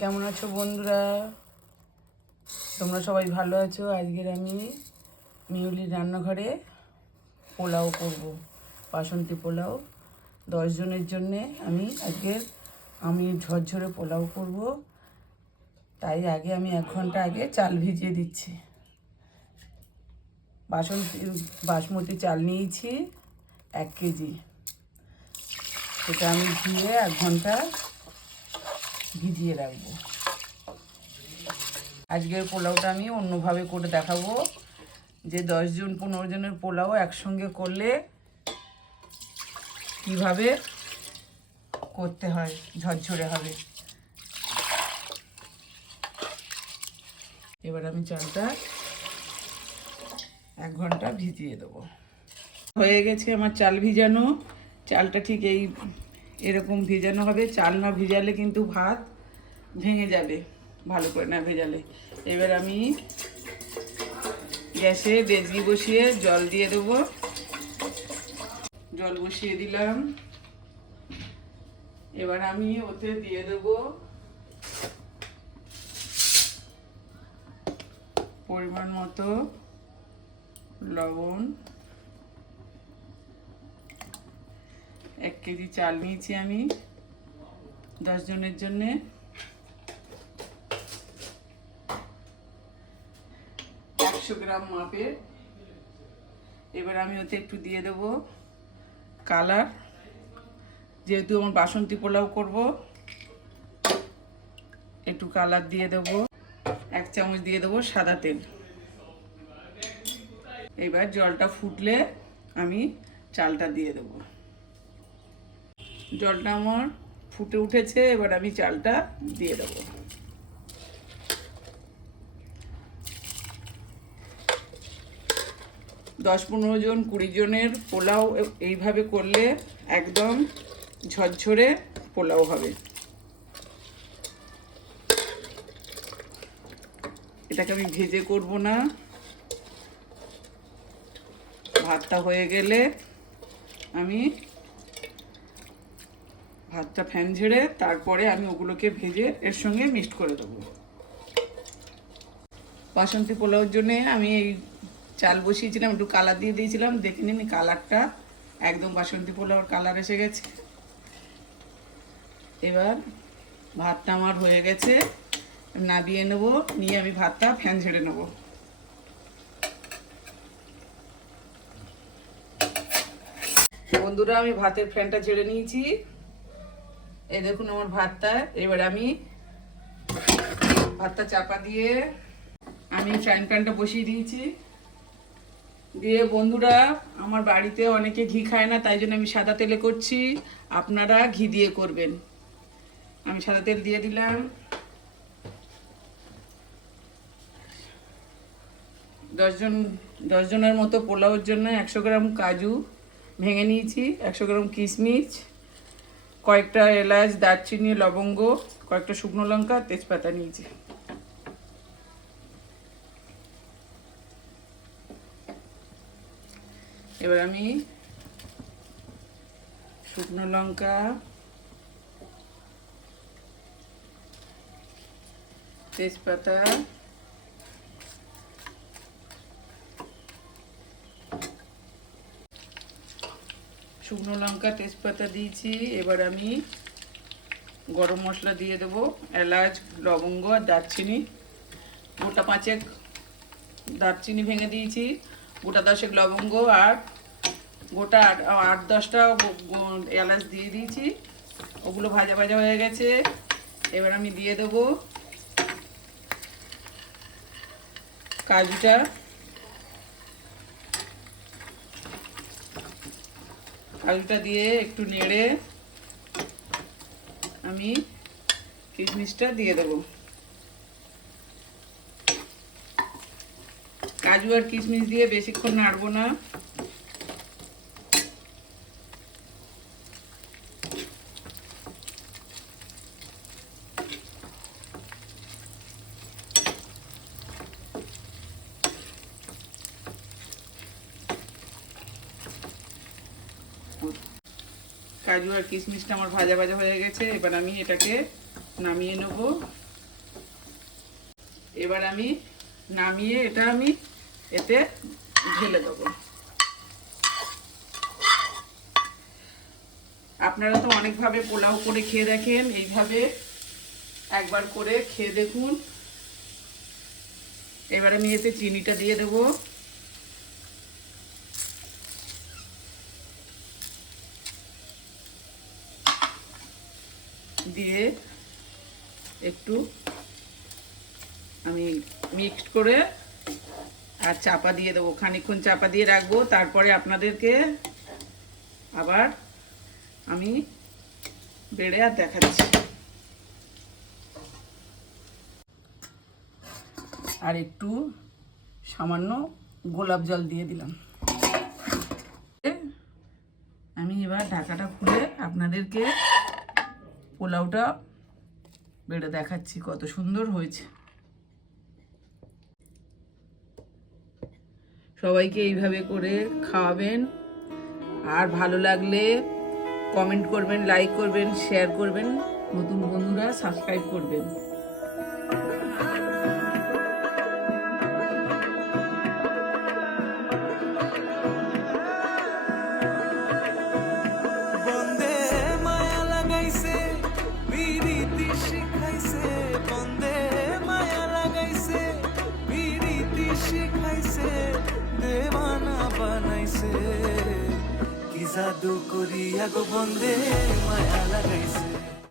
কেমন আছো বন্ধুরা? তোমরা সবাই ভালো আছো? আজকের আমি মিউলির রান্নাঘরে পোলাও করব, বাসন্তী পোলাও। 10 জনের জন্যে আমি ঝরঝরে পোলাও করব। তাই আগে আমি 1 ঘন্টা আগে চাল ভিজিয়ে দিচ্ছি। বাসমতি চাল নিয়েছি 1 কেজি। সেটা আমি ধুয়ে 1 ঘন্টা ভিজিয়ে রাখবো। আজকের পোলাওটা আমি অন্যভাবে করে দেখাবো, যে 10 জন 15 জনের পোলাও একসঙ্গে করলে কিভাবে করতে হয়, ঝরঝরে হবে। এবার আমি চালটা 1 ঘন্টা ভিজিয়ে দেবো। হয়ে গেছে আমার চাল ভিজানো। চালটা ঠিক এরকম ভিজানো হবে। চাল না ভিজালে কিন্তু ভাত ভেঙে যাবে, ভালো করে না ভেজালে। এবার আমি গ্যাসে ডেচকি বসিয়ে জল দিয়ে দেবো। জল বসিয়ে দিলাম। এবার আমি ওতে দিয়ে দেবো পরিমাণ মতো লবণ। 1 কেজি চাল নিয়েছি আমি 10 জনের জন্যে। গ্রাম মাপের। এবার আমি ওতে একটু দিয়ে দেবো কালার, যেহেতু আমার বাসন্তী পোলাও করব। একটু কালার দিয়ে দেবো। 1 চামচ দিয়ে দেবো সাদা তেল। এবার জলটা ফুটলে আমি চালটা দিয়ে দেবো। জলটা আমার ফুটে উঠেছে, এবার আমি চালটা দিয়ে দেবো। দশ 15 জন 20 জনের পোলাও এইভাবে করলে একদম ঝরঝরে পোলাও হবে। এটাকে আমি ভেজে করব না। ভাতটা হয়ে গেলে আমি ভাতটা ফ্যান ঝেড়ে তারপরে আমি ওগুলোকে ভেজে এর সঙ্গে মিক্সড করে দেবো। বাসন্তী পোলাওর জন্যে আমি এই চাল বসিয়েছিলাম, একটু কালার দিয়ে দিয়েছিলাম। দেখে নিন কালারটা একদম বাসন্তী পোলাওর কালার এসে গেছে। এবার ভাতটা আমার হয়ে গেছে, নাবিয়ে নেব। নিয়ে আমি ভাতটা ফ্যান ঝেড়ে নেব। বন্ধুরা, আমি ভাতের ফ্যানটা ঝেড়ে নিয়েছি। এই দেখুন আমার ভাতটা। এবার আমি ভাতটা চাপা দিয়ে আমি ফ্রাইং প্যানটা বসিয়ে দিয়েছি। দিয়ে বন্ধুরা, আমার বাড়িতে অনেকে ঘি খায় না, তাই জন্য আমি সাদা তেলে করছি। আপনারা ঘি দিয়ে করবেন। আমি সাদা তেল দিয়ে দিলাম। 10 জনের মতো পোলাওর জন্য 100 গ্রাম কাজু ভেঙে নিয়েছি, 100 গ্রাম কিশমিশ, কয়েকটা এলাচ, দারচিনি, লবঙ্গ, কয়েকটা শুকনো লঙ্কা, তেজপাতা নিয়েছি। এবার আমি শুকনো লঙ্কা, তেজপাতা, শুকনো লঙ্কা তেজপাতা দিয়েছি। এবার আমি গরম মশলা দিয়ে দেবো, এলাচ, লবঙ্গ আর দারচিনি। গোটা 5 দারচিনি ভেঙে দিয়েছি, গোটা 10 লবঙ্গ আর গোটা 8-10টা এলাচ দিয়ে দিয়েছি। ওগুলো ভাজা ভাজা হয়ে গেছে। এবার আমি দিয়ে দেবো কাজুটা। কাজুটা দিয়ে একটু নেড়ে আমি কিশমিশটা দিয়ে দেবো। কাজু আর কিশমিশ দিয়ে বেশিক্ষণ নাড়বো না। কাজু আর কিশমিশটা আমার ভাজা ভাজা হয়ে গেছে। এবার আমি এটাকে নামিয়ে নেব। এবার আমি নামিয়ে এটা আমি এতে ঢেলে দেবো। আপনারা তো অনেকভাবে পোলাও করে খেয়ে দেখেন, এইভাবে একবার করে খেয়ে দেখুন। এবার আমি এতে চিনিটা দিয়ে দেব। দিয়ে একটু আমি মিক্সড করে আর চাপা দিয়ে দেবো, খানিকক্ষণ চাপা দিয়ে রাখবো। তারপরে আপনাদেরকে আবার আমি বেড়ে আর দেখাচ্ছি। আর একটু সামান্য গোলাপ জল দিয়ে দিলাম। আমি এবার ঢাকাটা খুলে আপনাদেরকে পোলাওটা বেড়ে দেখাচ্ছি কত সুন্দর হয়েছে। সবাইকে এইভাবে করে খাওয়াবেন, আর ভালো লাগলে কমেন্ট করবেন, লাইক করবেন, শেয়ার করবেন, নতুন বন্ধুরা সাবস্ক্রাইব করবেন। দেওয়ানা বানাইছে কি জাদু করিয়া গো বন্দে মায়া লাগাইছে।